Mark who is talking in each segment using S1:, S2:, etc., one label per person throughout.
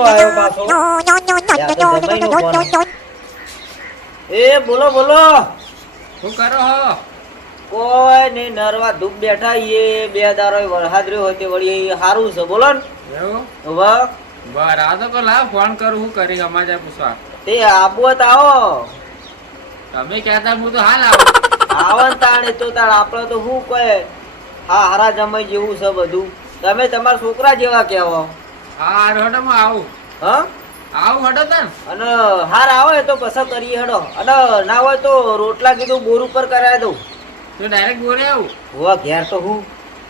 S1: તો આવ્યો પાછો એ બોલો બોલો.
S2: શું કરો હો?
S1: કોઈ નહીં નરવા ધૂપ બેઠા એ બે દારો વરસાદ રહ્યો હોય તે વળી સારું છે. બોલો ને.
S2: એવું? આ તો લાવ ફોન કરું હું કરી સમાચાર પૂછવા.
S1: તે આબુ આવો.
S2: તમે કહેતા હું તો હાલ આવું.
S1: આવન તાણે તો તાણ આપણો તો શું કહે હા હારા જમાઈ જેવું છે બધું. તમે તમારા છોકરા જેવા કહેવો.
S2: હા હડો હું આવું.
S1: હા?
S2: આવું હડો તન
S1: અને હાર આવે તો પસંદ કરીએ હેડો. અને ના હોય તો રોટલા કીધું બોર ઉપર કરાવી દઉં.
S2: તો ડાયરેક્ટ બોલે આવું.
S1: હોવા ઘેર તો હું.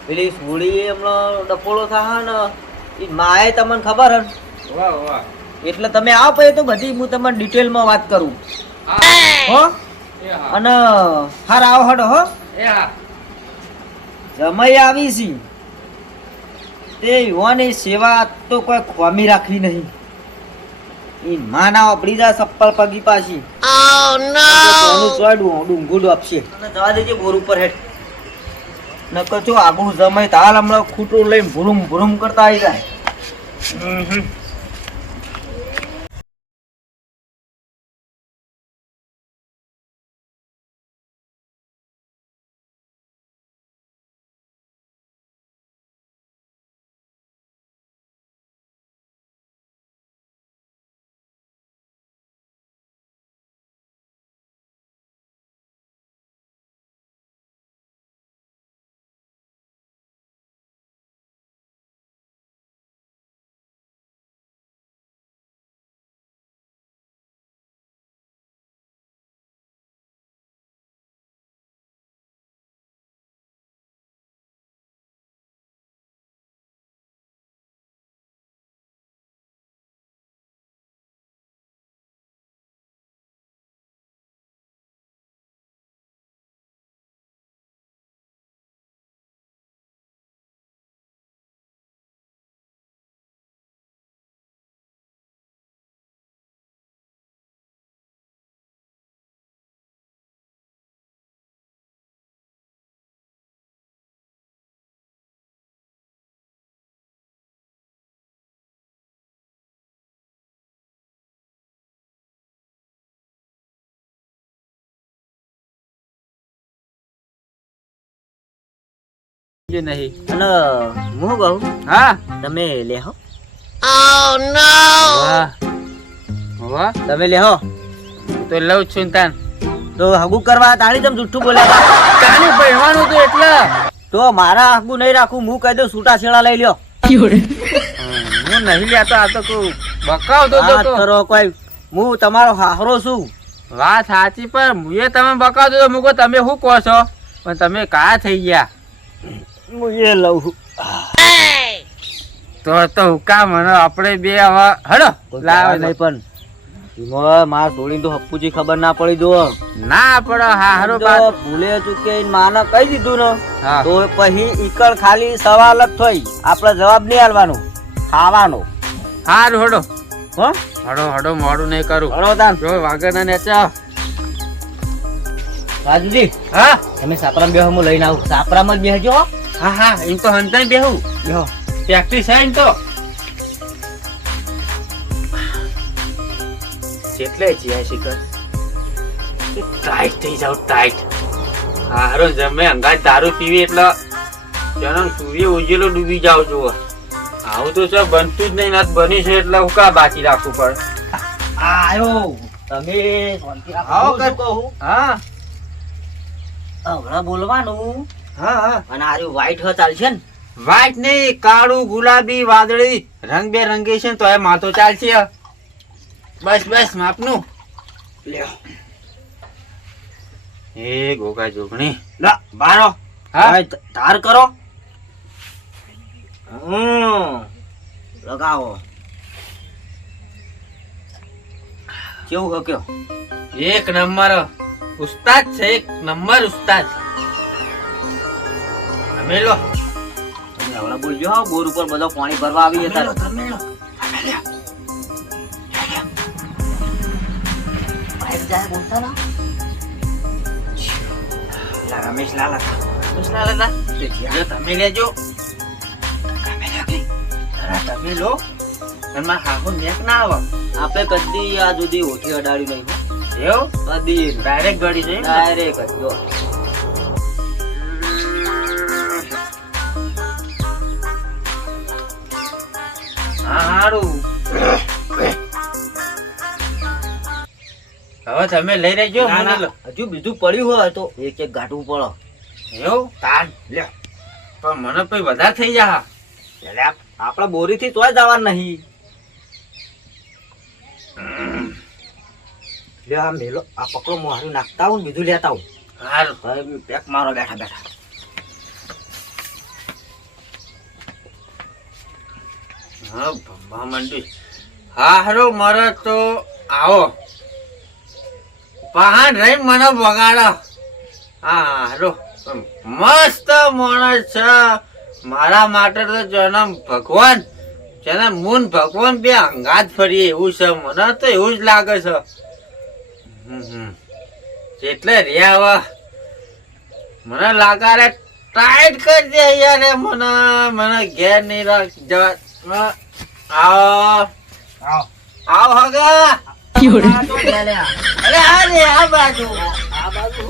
S1: પેલી સોળી હમણાં ડફોળો થા ને એ માએ તમને ખબર હન
S2: વાહ વાહ
S1: એટલે તમે આવો પછી તો બધી હું તમને ડિટેલમાં વાત કરું.
S2: હો.
S1: અને હાર આવો હડો હો.
S2: હા.
S1: જમાઈ આવી છી. તે યુવાની સેવા તો કોઈ ખોમી રાખવી નહીં. ઈ માના ના આપડી જા સપ્પલ પગી પાછી એનું ચોડું ડુંગુડું આપશે. જવા દેજે બોર ઉપર હેઠ. નકર જો આગું જમાય તાલ હમણાં ખૂટું લઈને ભૂરુમ ભૂરુમ કરતા આવી જાય. હમ હમ.
S2: જે નહીં.
S1: અને હું કહું?
S2: હા?
S1: તમે લેહો
S2: વાહ. વાહ
S1: તમે લેહો
S2: તો લઉં છું તાન.
S1: તો હગુ કરવા તાણી તમે જુઠ્ઠું બોલ્યા.
S2: તાને પહેરવાનું તો એટલે.
S1: તો મારા હગુ નહીં રાખું હું કહી દઉં છૂટા છેડા લઈ લ્યો.
S2: હું નહીં લેતો આ તો તું બકાવ તો
S1: કરો કોઈ. હું તમારો હાહરો છું.
S2: વાત સાચી પણ મુએ તમે બકાવ તો મુકો તમે શું કહો છો? પણ તમે કા થઈ ગયા?
S1: હું એ લઉં
S2: તો તો હુકામ મને આપણે બે હવે હડો લાવ
S1: નહીં પણ માર છોડીને તો હપ્પુજી ખબર ના પડી જો.
S2: ના પડો હા હારો
S1: જો ભૂલે ચૂકે માને કહી દીધું ને તો પછી ઈકળ ખાલી સવાલ જ થઈ. આપણે જવાબ નહીં આલવાનો ખાવાનો.
S2: હારું હડો.
S1: હો?
S2: હડો હડો મોડું નહીં કરું.
S1: હડો તાન.
S2: જો વાગર ને નેચા
S1: રાજુજી
S2: હા?
S1: તમે સાપરામાં બેહો હું લઈને આવું. સાપરામ જ બેહજો હો.
S2: હા એમ તો હંતાઈ બેહું.
S1: બેહો.
S2: પ્રેક્ટિસ છે એમ તો.
S1: જેટલે જીઆઈ શિખર.
S2: ટાઈટ થઈ જાવ ટાઈટ હારો જમે અંગાજ દારૂ પીવી એટલે જનો સૂર્ય ઉજેલો ડૂબી જાવ જુઓ. આવું તો સર બનતું જ નહીં નાથ બની છે એટલે હું કા બાકી રાખવું પડે
S1: આયો. તમે
S2: આવો
S1: કહું?
S2: હા.
S1: હમણાં બોલવાનું.
S2: હા હા.
S1: અને આ રહ્યું white ચાલશે ને?
S2: વ્હાઈટ નહીં કાળું ગુલાબી વાદળી રંગ બેરંગી છે તો એ માથો ચાલશે. બસ બસ માપનું.
S1: લ્યો.
S2: એ ગોગા જોગણી.
S1: લા બારો.
S2: હા?
S1: ધાર કરો. હમ. લગાવો. કેવું હક્યો?
S2: એક નંબર. ઉસ્તાદ છે એક નંબર ઉસ્તાદ. અમે
S1: તમે હમણાં બોલજો હો, બોર ઉપર બધો પાણી ભરવા આવી હતા લા રમેશ લાલ.
S2: રમેશ લાલા તમે લેજો.
S1: તમે લો.
S2: એમાં હાહુ નેક ના આવે.
S1: આપણે કદી આ સુધી ઓઠી અડાડી નહીં
S2: એવું?
S1: કદી.
S2: ડાયરેક્ટ ગાડી જઈ
S1: ડાયરેક્ટ જ જો
S2: હવે તમે લઈ રહેજો મને
S1: હજુ બીજું પડ્યું હોય તો એક એક ગાંઠવું પડે.
S2: એવું? તાન લ્યો પણ મને પછી વધારે થઈ જા.
S1: એટલે આપ- આપણે બોરી થી તોય જવાનું નહીં. લે આ મેલો આ પકડો મારું નાખતા હું બીજું લેતા હું
S2: હારું.
S1: પેક મારો બેઠા બેઠા.
S2: હા, ભમવા માંડી હા હારો મારે તો આવો. પહાણ રહી મને બગાડો હા હારો મસ્ત માણસ છે. મારા માટે તો જન્મ ભગવાન, જેને મૂન ભગવાન બે અંગાત ફરીએ એવું છે. મને તો એવું જ લાગે છે. એટલે રહ્યા હવે મને લાગે ટાઈટ કરી દે યાર મને મને ઘેર નહીં રાખ જવા આવો
S1: આવો.
S2: અરે આ રે આ બાજુ
S1: આ બાજુ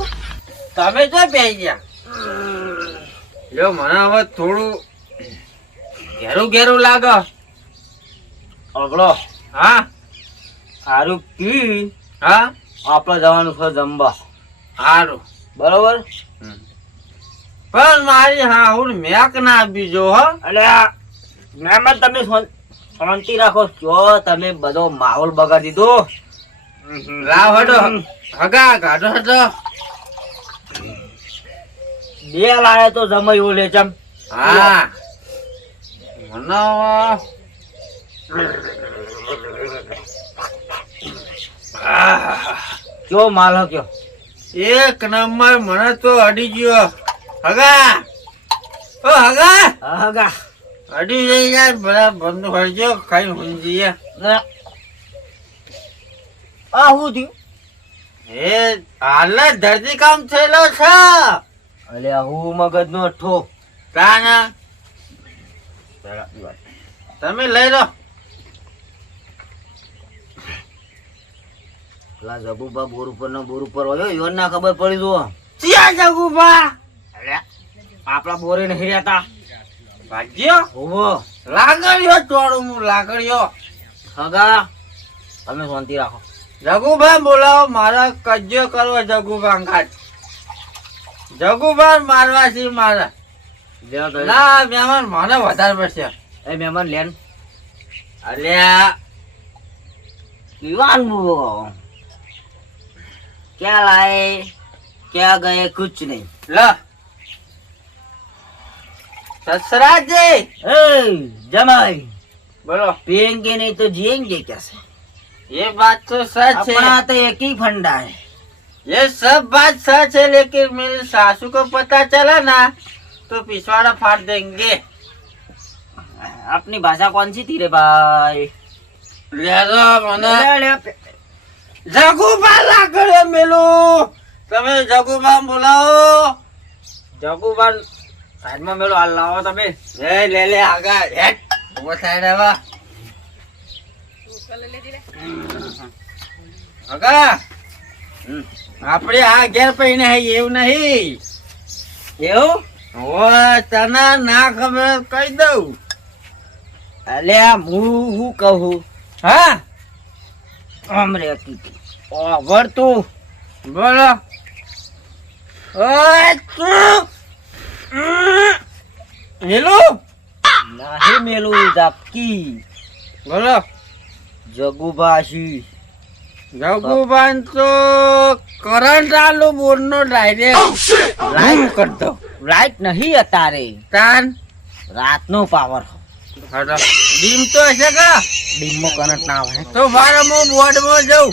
S2: તમે તો બેસી ગયા જો મને હવે થોડું ઘેરું ઘેરું લાગે
S1: અગળો
S2: હા
S1: સારું પી
S2: હા
S1: આપણે જવાનું છે જમવા
S2: સારું
S1: બરોબર
S2: પણ મારી હા હું મેક ના બીજો હો
S1: એટલે આ મહેમાન તમે શાંતિ રાખો. જો તમે બધો માહોલ બગાડી દીધો.
S2: લાવ હડો. હગા કાઢો હડો.
S1: બે લાયા તો જમાયો લે ચમ.
S2: હા. મને આહ,
S1: કયો માલ હો કયો
S2: એક નંબર મને તો અડી ગયો. હગા. ઓ હગા.
S1: હા ગા
S2: અડી જઈ યાર બધા બંધ હોય ખાઈ હુંજીએ
S1: ના. આ શું થયું?
S2: એ હાલ જ ધરતી કામ થયેલો છે.
S1: અલે હું મગજ નો અઠ્ઠો
S2: કાના તમે લઈ લો.
S1: પેલા જગુભા બોર ઉપર ના બોર ઉપર હોય યોન ના ખબર પડી જુઓ.
S2: ચિયા
S1: જગુભા. આપડા બોરે નહીં રહેતા.
S2: ભાગ્યો?
S1: ઓવો
S2: લાગણ્યો ચોરું હું
S1: હગા તમે શાંતિ રાખો.
S2: જગુભાઈ બોલાવો મારા કજ્યો કરવો જગુભાઈ કાટ જગુભાઈ મારવા મારા. ના મને વધારે પડશે.
S1: એ મહેમાન લેન.
S2: અલ્યા
S1: યુવાન બોલો ક્યાં લાય? ક્યાં ગયે? કુછ નહીં.
S2: લા. સસરાજી
S1: ए जमाई
S2: બોલો
S1: पियेंगे नहीं तो जिएंगे कैसे
S2: ये बात तो सच है
S1: अपना तो एक ही फंडा है
S2: ये सब बात सच है लेकिन मेरे सासू को पता चला ना तो पिछवाड़ा फाड़ देंगे
S1: अपनी भाषा कौन सी थी रे भाई
S2: ले लो મને
S1: ले, ले,
S2: જગુબા લાગડે મેલું તમે જગુબા બોલાવો
S1: જગુબાન સાઈડમાં મેળો હાલ લાવો તમે.
S2: લે લે લે આગા હેટ. ઊભો સાઈડ આવા આગા આપણે આ ઘેર પહીને હઈ એવું નહીં.
S1: એવું?
S2: ઓ તને ના ખબર કહી દઉં.
S1: અલ્યા હું હું કહું?
S2: હા?
S1: આમ રહેતી હતી. ઓવર તું
S2: બોલો. ઓય, તું. હેલો?
S1: નાહી મેલું ઝાપકી.
S2: બોલો.
S1: જગુભાષી
S2: જગુબાન તો કરંટ આલુ બોર્ડ નો ડાયરેક્ટ લાઈવ દો.
S1: રાઈટ નહીં અતારે
S2: તાન.
S1: રાતનો પાવર
S2: હટો ડીમ તો હશે ડીમ
S1: ડીમો કરંટ ના આવે.
S2: તો બારે હું બોર્ડમાં જઉં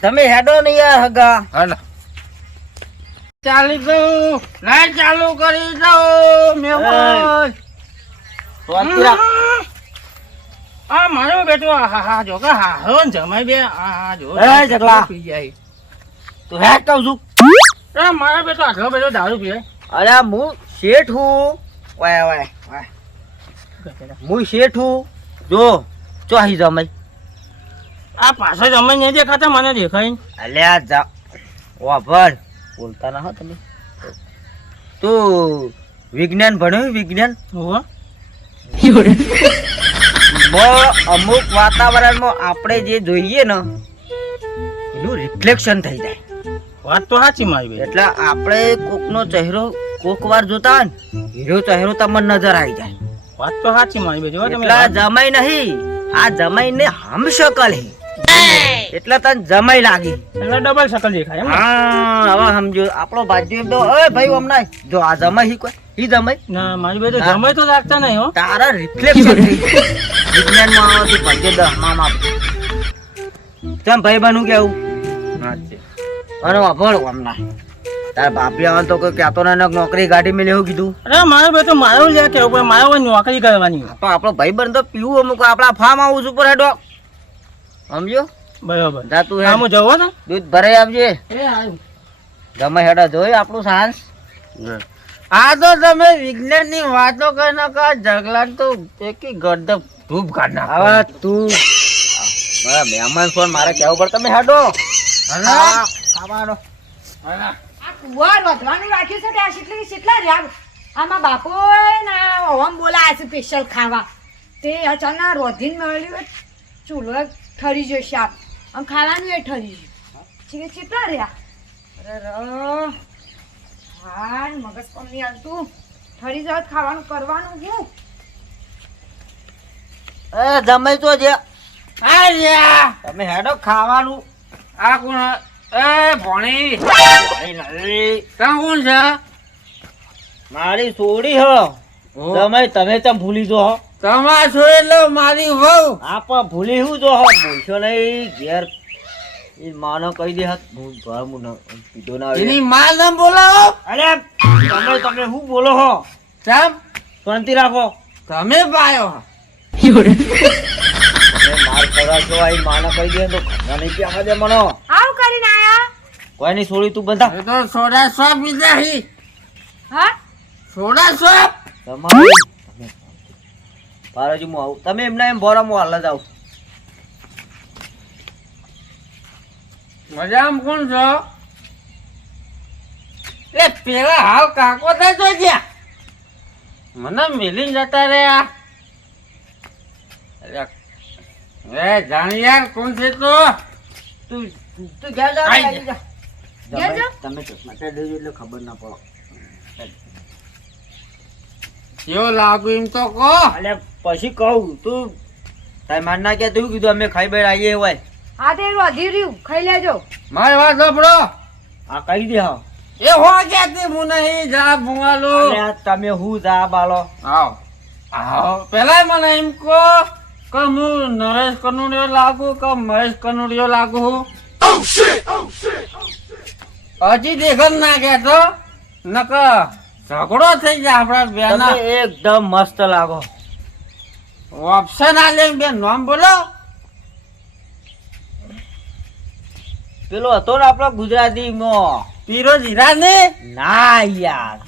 S1: તમે હેડો ને યાર હગા.
S2: હલો. ચાલી દઉં લાઈટ ચાલુ કરી દઉં
S1: મેં
S3: આ મારો બેટો હા હા જો કે હા ને જમાઈ બે હા જો
S1: એ જગલા.
S3: પી જાય.
S1: તું હેડ કહું છું.
S3: એ મારો બેટો આટલો બેટો દારૂ પીએ
S1: અરે હું શેઠ હું. વાય વાય વાય. હું શેઠ હું. જો ચોહી જમાઈ.
S3: આ પાછળ જમાઈ નહીં દેખાતા મને દેખાય
S1: અલ્યા જા. વાભર બોલતા ના હો તમે. તું વિજ્ઞાન ભણ્યું વિજ્ઞાન. અમુક વાતાવરણમાં આપણે જે જોઈએ ને એનું રિફ્લેક્શન થઈ જાય.
S3: વાત તો સાચી મારી
S1: એટલે આપણે કોકનો ચહેરો કોક વાર જોતા હોય ને હીરો ચહેરો તમને નજર આવી જાય.
S3: વાત તો સાચી મારી જો તમે
S1: જમાઈ નહીં આ જમાઈ ને હમ શકલ હે. એટલે તને જમાઈ લાગી.
S3: એટલે ડબલ શકલ દેખાય
S1: હા હવે સમજો આપણો ભાજ્યો એમ તો ઓય ભાઈ હમણાં જો આ જમાઈ હી કોઈ? હી જમાઈ?
S3: ના મારી ભાઈ તો. જમાઈ તો લાગતા નહીં હો.
S1: તારા રિફ્લેક્શન વિજ્ઞાનમાં વિજ્ઞાનમાં તો ભાગ્ય દહમાં આપ. તેમ ભાઈ બનવું કેવું? અને વાપરો હમણાં તાર બાપી આવે તો કોઈ કહેતો ને નોકરી ગાડી મેં લેવું કીધું.
S3: અરે મારે બેન તો મારું લે કેવું પડે મારે નોકરી કરવાની.
S1: તો આપણો ભાઈ બંધ તો પીવું અમુક આપણા ફાર્મ હાઉસ ઉપર હેડો. સમજો
S3: બરોબર.
S1: જાતું
S3: તું
S1: હે.
S3: હું જવો ને?
S1: દૂધ ભરાઈ આવજે
S3: એ આવ્યું
S1: ગમે હેડા જોઈ આપણું સાંસ?
S2: આ તો તમે વિજ્ઞાનની વાતો કરીને કા જગલા તો એકી ગર્દ ધૂપ કાઢ
S1: હવે તું. મારા મહેમાન ફોન મારે કેવું પડે. તમે હેડો. હા, ખાવાનો.
S4: હા કુંવર વધવાનું રાખ્યું છે ત્યાં કેટલી કેટલા રહ્યા? આમાં બાપો ના ઓમ બોલાયા છે સ્પેશિયલ ખાવા. તે અચાનક રોધીને મળ્યું. ચૂલો ઠરી ગયો શાક આમ ખાવાનું એ ઠરી ગયું. છે કે કેટલા રહ્યા. અરે ર. હા મગજ કોમ નહીં આવતું ઠરી જાવ ખાવાનું કરવાનું શું
S1: એ જમાઈ તો જે
S2: આ રહ્યા.
S1: તમે હેડો ખાવાનું.
S2: આ કોણ એ ભણી. ત્યાં કોણ છે?
S1: મારી સોડી હો. તમે તમે ચમ ભૂલી જો હો?
S2: તમાર છો એટલે મારી વહુ.
S1: આ પણ ભૂલી હું જો ભૂલશો નહીં. ઘેર એ માનો કહી દે હાથ. હું ઘર હું ન- પીધો ના
S2: એની માં ને બોલાવો.
S1: અરે તમે તમે શું બોલો હો?
S2: કેમ?
S1: શાંતિ રાખો.
S2: તમે પાયો.
S1: તમે માર કરવા છો આ માનો કહી દે તો ઘરના નહીં પીવા દે મનો.
S4: આવું કરીને આયા?
S1: કોઈ નહીં સોડી તું બધા?
S2: એ તો સોડા સોપ લીધા હી
S4: હા?
S2: Soda soap.
S1: તમારી હું આવું. તમે એમના એમ બોરા હું હાલ જ આવું
S2: મજામાં કોણ છો? એ પેલા હાવ કાકો થાય તો ગયા મને મિલી જતા રહ્યા. અરે, એ જાણી યાર કોણ છે તો?
S1: તું તું ઘેર જા
S2: આઈ
S1: આઈ જા. તમે ચશ્મા કાઢી દેજો એટલે ખબર ના પડો.
S2: કેવો લાગુ એમ તો કહો.
S1: અલે પછી કહું તું તારે માન ના કે તું કીધું અમે ખાઈ બેડ આવીએ હોય.
S4: હા તે રોધી રહ્યું. ખાઈ લેજો.
S2: મારી વાત સાંભળો.
S1: આ કહી દે હા.
S2: એ હો ક્યાંથી હું નહીં જા
S1: ભૂવાલો? તમે હું જા બાલો
S2: આવ. આવ. પેલા મને એમ કહો કે હું નરેશ કનુડિયો લાગુ કે મહેશ કનુડિયો લાગુ હજી દેખન ના કેતો નક ઝઘડો થઈ જાય આપણા બેના.
S1: એકદમ મસ્ત લાગો.
S2: ઓપ્શન આલે બે નામ બોલો.
S1: પેલો હતો ને આપણો ગુજરાતી માં
S2: પીરોજ હીરાને
S1: ના યાર.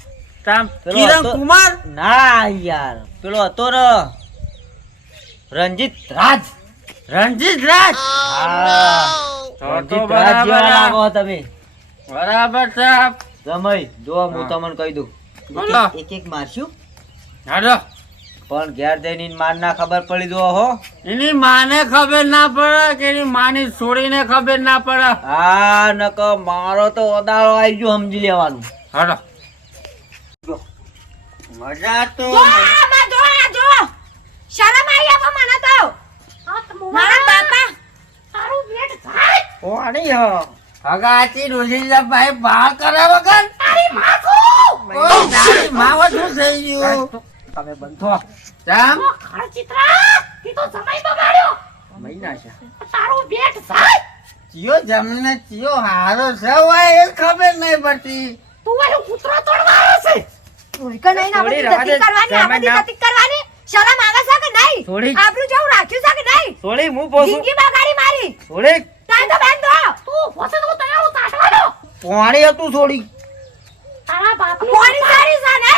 S2: કિરણ કુમાર?
S1: ના યાર. પેલો હતો ને રંજીત રાજ.
S2: રણજીત રાજ?
S1: રણજીત રાજ જેવા
S2: બરાબર
S1: તમે.
S2: બરાબર સાહેબ
S1: સમય જો હું તમને કહી દઉં. એક એક મારશું.
S2: હાલો.
S1: પણ ઘેર જઈને માન ના ખબર પડી દો હો.
S2: એની માને ખબર ના પડે કે એની માની છોડીને ખબર ના પડે?
S1: હા નકો મારો તો ઓદાળો આવી ગયો સમજી લેવાનું.
S2: હાલો. મજા તો
S4: જો આ જો શરમ આવી આવો મને તો. મારા બાપા. તારું પેટ થાય
S1: કોણી હો?
S2: હગાચી રોજીલા ભાઈ બા કરે વગર?
S4: તારી
S2: માવો શું થઈ ગયું?
S1: તમે બંધો
S2: જામ
S4: ચિત્રા તી તો સમય બગાડ્યો.
S1: મહિના છે.
S4: તારું પેટ સાહેબ
S2: ચિયો જમને ચિયો હારો છે હોય એ ખબર નહીં પડતી.
S4: તું આ કૂતરો તોડવા આવ્યો છે. ઓય કે નહીં
S1: દે,
S4: ગતિ કરવાની
S1: આ
S4: બધી
S1: ના-
S4: કરવાની? શરમ આવે છે કે નહીં?
S1: થોડી.
S4: આપણું જેવું રાખ્યું છે કે નહીં?
S1: થોડી હું પોસું.
S4: જિંદગી બગાડી મારી.
S1: થોડી.
S4: તાઈ તો બેન દો તું પોસે તો તને હું તાટવાનો
S1: પાણી હતું થોડી.
S4: તારા બાપ પાણી સારી છે ને?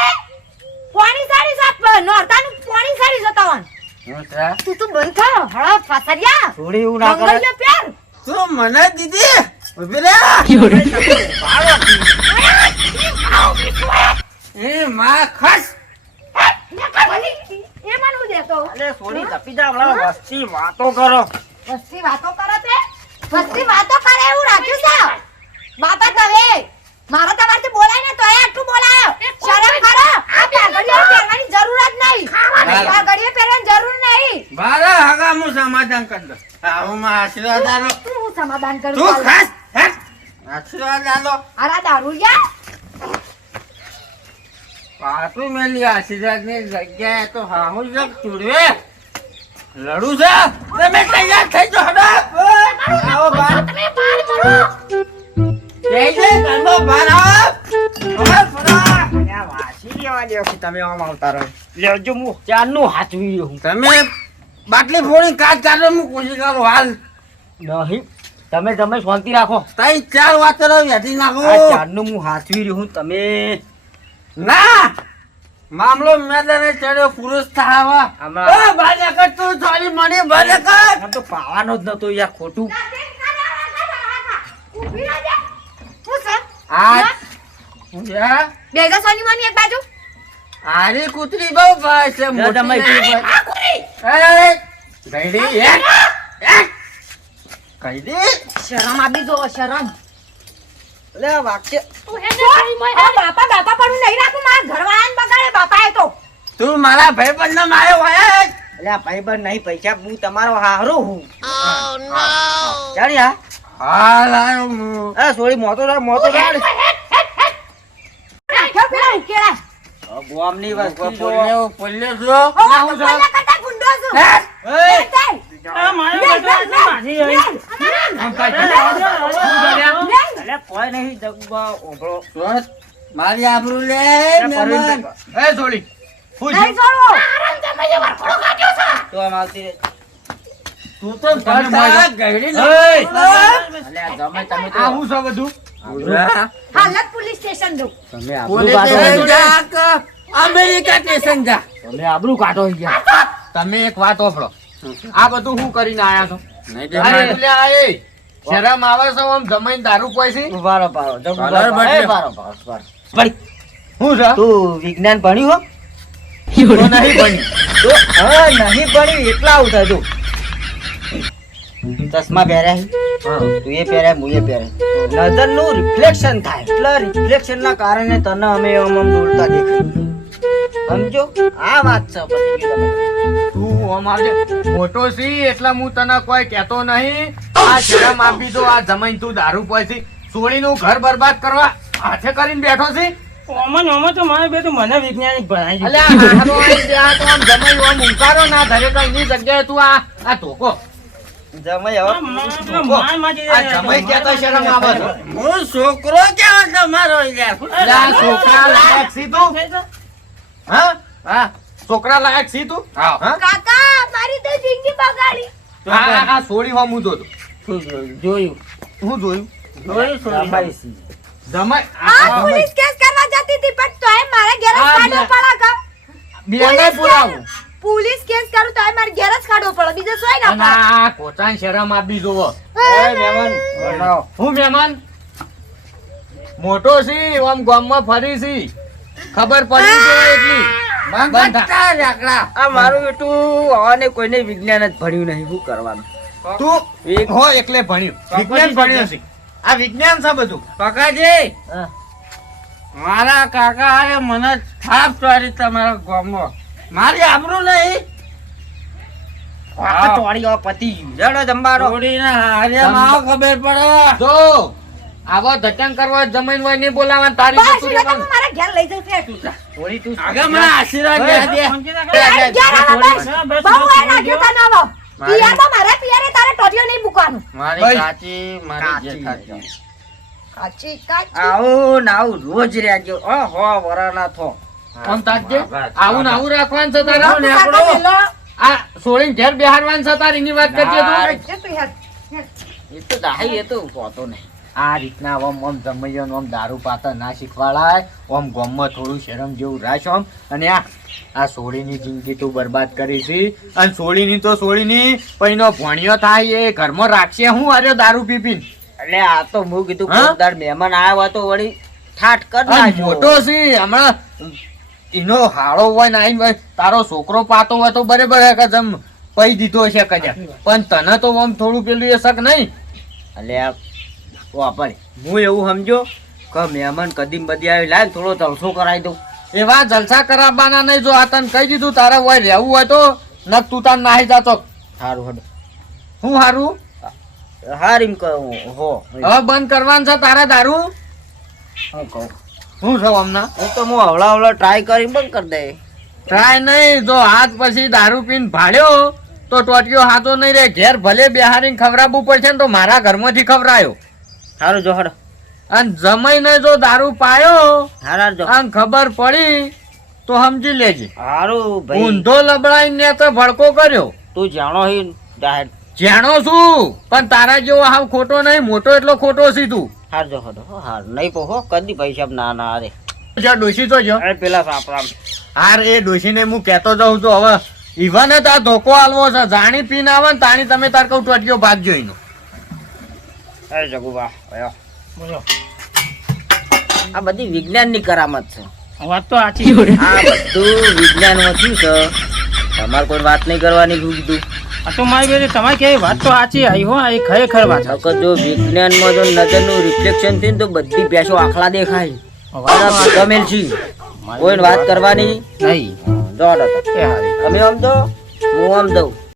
S4: પોણી સારી છે નોરતાનું પાણી સારી જતા હોન
S2: હું થા?
S4: તું તું બંધ થા હળા ફાસરિયા.
S1: થોડી હું ના કરે
S4: મંગલ્ય પ્યાર.
S2: તું મને દીદી ઊભી રે. એ માં ખસ.
S4: એ માનું દેતો
S1: તપી જા હમણાં વસ્તી વાતો કરો.
S4: વસ્તી વાતો કરે તે? વસ્તી વાતો કરે એવું રાખ્યું છે? બાપા તમે મારા તમારથી બોલાય ને તો એ આટલું બોલાયો. શરમ કરો આ પાઘડીઓ પહેરવાની જરૂર જ નહીં. પાઘડીઓ પહેરવાની જરૂર નહીં.
S2: બારા હગા હું સમાધાન કરી દઉં. હું આશીર્વાદ આલો
S4: હું સમાધાન કરું?
S2: તું ખાસ આશીર્વાદ આલો.
S4: આરા દારૂડિયા
S2: પાછું મેલી આશીર્વાદની જગ્યાએ તો હાહુ જગ ચૂડવે. લડું છે? તમે તૈયાર થઈ જાઓ હડો. આવો બાર.
S1: તમે આમ આવતા
S2: બાટલી ફોડી કાચ ચાલો હું કોશિશ કરું હાલ.
S1: નહીં તમે તમે શાંતિ રાખો.
S2: તઈ ચાર વાતરો વેઠી નાખો.
S1: ચારનું હું હાથવી રહ્યું તમે
S2: ના! મામલો મેદાને ચડ્યો પુરુષ થાવા.
S1: આમાં-
S2: એ બાજે કર તું થોડી મણી બાજે
S1: તો પાવાનો જ નતો યાર ખોટું.
S4: ઊભી હું?
S2: આ યા,
S4: ભેગા સોની માની એક બાજુ
S2: આરી કૂતરી બહુ ભાઈ છે
S1: જા
S2: મોટી નહીં.
S4: આ કુરી.
S2: એ, ગઈડી, એક, એક. ગઈડી.
S4: શરમ આવી જો શરમ
S1: અલે વાક્ય
S4: આ બાપા બાપા પણ હું નહીં રાખું મારા ઘરવાળાને બગાડે બાપા એ તો
S2: તું મારા ભાઈબંધનો હોય.
S1: ભાઈ ભાઈબંધ નહીં પૈસા હું તમારો હારો હું જાણ્યા
S2: હાલ આયો હું.
S1: અરે સોરી મોતો જા મોતો જા.
S4: નાખ્યો પેલા ઉકેલા.
S1: ગોમની વસ્તી
S2: પોલ્યો, પોલ્યો છો.
S4: ઓ હું પેલા કરતા ગુંડો છું.
S3: એ, આ મારો બેટો આવી.
S1: કોઈ નહીં જગવા
S2: આબરૂ લે મહેમાન.
S3: એ સોળી
S4: નહીં.
S1: તો આમ આવતી
S2: તો
S1: તમે તો
S3: આવું છે બધું?
S4: હાલત પોલીસ સ્ટેશન જવું
S1: તમે કાઢો
S2: સ્ટેશન અમેરિકા સ્ટેશન જા.
S1: તમે આબરૂ કાઢો યાર
S3: તમે એક વાત ઓફળો. આ બધું શું કરીને આયા છો? શરમ આવે છે આમ જમાઈને દારૂ પોઈસી
S1: ઉભારો પાડો.
S3: છે
S1: તું વિજ્ઞાન ભણ્યું હો?
S3: નહીં
S1: ભણ્યું હા નહીં ભણ્યું એટલા આવું થતું. તું ચશ્મા પહેર્યા તું એ પહેર્યા હું એ પહેર્યા નજરનું રિફ્લેક્શન થાય. એટલે રિફ્લેક્શન ના કારણે તને અમે આમ બોલતા દેખાય. સમજો? આ વાત છે
S3: તું અમારે મોટો છી એટલે હું તને કોઈ કહેતો નહીં. આ શરમ આપી દો આ જમાઈ તું દારૂ સોળી સોળીનું ઘર બરબાદ કરવા હાથે કરીને બેઠો છે ઓમન ઓમન તો મારે બે તો મને વૈજ્ઞાનિક ભણાય અલ્યા આ તો આમ જમાઈ ઓમ ઉંકારો ના ધરે તો એની જગ્યાએ તું આ આ ધોકો.
S2: છોકરો કેવો તમારો યાર.
S3: એટલે આ છોકરા લાયક છી તું. હા? હા. છોકરા લાયક છી તું? હા.
S4: કાકા મારી તો જિંદગી બગાડી.
S3: આ આ સોળી હોમ હું જોતો.
S2: જોયું? જોયું.
S3: હું જોયું?
S2: જોયું સોરી?
S1: જમાઈ
S4: આ પોલીસ કેસ કરવા જતી હતી પણ તોય મારે ઘેર પડે કા
S3: પુરાવું
S4: પોલીસ કેસ કરું તો મારે ઘેર જ ખાડો પડે. બીજો
S3: શું
S4: ના
S3: આ કોચાન શરમ આપી જોવો
S1: એ મહેમાન.
S3: હું મહેમાન? મોટો છી આમ ગામમાં ફરી છી. ખબર પડી છે એટલી.
S1: આ મારું બેટું હવાને કોઈને વિજ્ઞાન જ ભણ્યું નહીં. શું કરવાનું?
S3: તું
S1: એક-
S3: હો એકલે ભણ્યું. વિજ્ઞાન ભણ્યો છે. આ વિજ્ઞાન છે બધું.
S2: કાકાજી
S1: હા.
S2: મારા કાકા મને છાપ ચોરી તમારા ગામમાં. મારી આબરૂ નહીં.
S1: જડો
S2: હારે ખબર પડે.
S3: જો. આવો ધટન કરવા જમીન હોય નહીં બોલાવા તારી
S4: બસ
S3: જતું
S4: એટલે તમે
S3: રહેવાનું.
S4: મારા ઘેર લઈ જશે.
S1: ચોળી તું.
S2: આગળ મને આશીર્વાદ દે દે
S4: એ ઘેર આવો બસ. બહુ વાર લાગ્યો તને આવો.
S2: મારી-
S4: પિયરમાં મારા પિયરે તારે ટોટિયો નહીં મૂકવાનું.
S2: મારી કાચી મારી જે
S1: કાચી.
S2: કાચી.
S4: કાચી કાચી.
S1: આવું ને રોજ રહેજો. હો હો વરાના થો
S3: આમ તાજે આવું ને આવું રાખવાનું છે તારે?
S2: ને આપણો-
S3: આ સોળીને ઘેર બેહારવાનું છે તારે એની વાત કરજે તું.
S1: એ તો દાહી એ તો પોતો નહીં.
S3: આ રીતના ઓમ ઓમ જમૈયો ઓમ દારૂ પાતા ના શીખવાડાય ઓમ ગોમમાં થોડું શરમ જેવું રાખ ઓમ અને આ આ સોળીની જિંદગી તું બરબાદ કરી છે. અને સોળીની તો સોળીની પૈનો ભણ્યો થાય એ ઘરમાં રાખશે હું આર્યો દારૂ પીપીને?
S1: એટલે આ તો હું કીધું મહેમાન આવ્યા તો વળી ઠાઠ કર
S3: મોટો છે હમણાં એનો હાળો હોય ને આઈને હોય, તારો છોકરો પાતો હોય તો બરાબર હે કે જમ પઈ દીધો છે કદાચ પણ તને તો આમ થોડું પેલું એ શક નહીં.
S1: એટલે વાપર હું એવું સમજો કે મહેમાન કદીમ બધી આવી લાય થોડો જલસો કરાવી દઉં.
S3: એવા જલસા કરાવવાના નહીં જો આ તને કહી દીધું તારે હોય રહેવું હોય તો ન તું તાર નાહી જાતો.
S1: સારું હડો
S3: હું હારું?
S1: હારીમ કહું હો.
S3: હવે બંધ કરવાનું છે તારા દારૂ?
S1: હું કહું.
S3: હું છું હમણાં
S1: હું તો હું હવળા હવળા ટ્રાય કરી બંધ કરી દે
S3: ટ્રાય નહીં જો હાથ પછી દારૂ પીને ભાડ્યો તો ટોટિયો હાથો નહીં રે ઘેર ભલે બેહારીને ખવડાવવું પડશે ને તો મારા ઘરમાંથી ખવડાયો.
S1: સારું જો હડો.
S3: અને જમાઈને જો દારૂ પાયો આમ ખબર પડી તો સમજી લેજે.
S1: સારું ભાઈ.
S3: ઊંધો લબડાઈને તો ભડકો કર્યો.
S1: તું જાણો હી
S3: જાણો છું પણ તારા જેવો હાવ ખોટો નહીં મોટો એટલો ખોટો છે તું
S1: હાર જો હડો હાર. નહીં પોહો કદી પૈસા ના ના અરે
S3: ડોશી તો જો.
S1: અરે પેલા સાપરામ
S3: હાર એ ડોશીને હું કહેતો જાઉં છું હવે ઈવાને તો આ ધોકો આલવો છે. જાણી પીન આવે ને તાણી તમે તાર કહું ટોટિયો ભાગજો એનો
S1: અરે જગુબા બોલો. આ બધી વિજ્ઞાનની કરામત છે.
S2: વાત તો સાચી.
S1: આ બધું વિજ્ઞાનમાં થયું છે. તમારે કોઈ વાત નહીં કરવાની કીધું.
S2: તો મારી બેટી તમારે કે વાત તો સાચી આવી હો એ ખરેખર વાત
S1: છે. જો વિજ્ઞાનમાં જો નજરનું રિફ્લેક્શન થયું તો બધી ભેંસો આખલા દેખાય. ગમેલ છે. કોઈને વાત કરવાની
S2: નહીં.
S1: જો તો. તમે આમ તો હું આમ દઉં.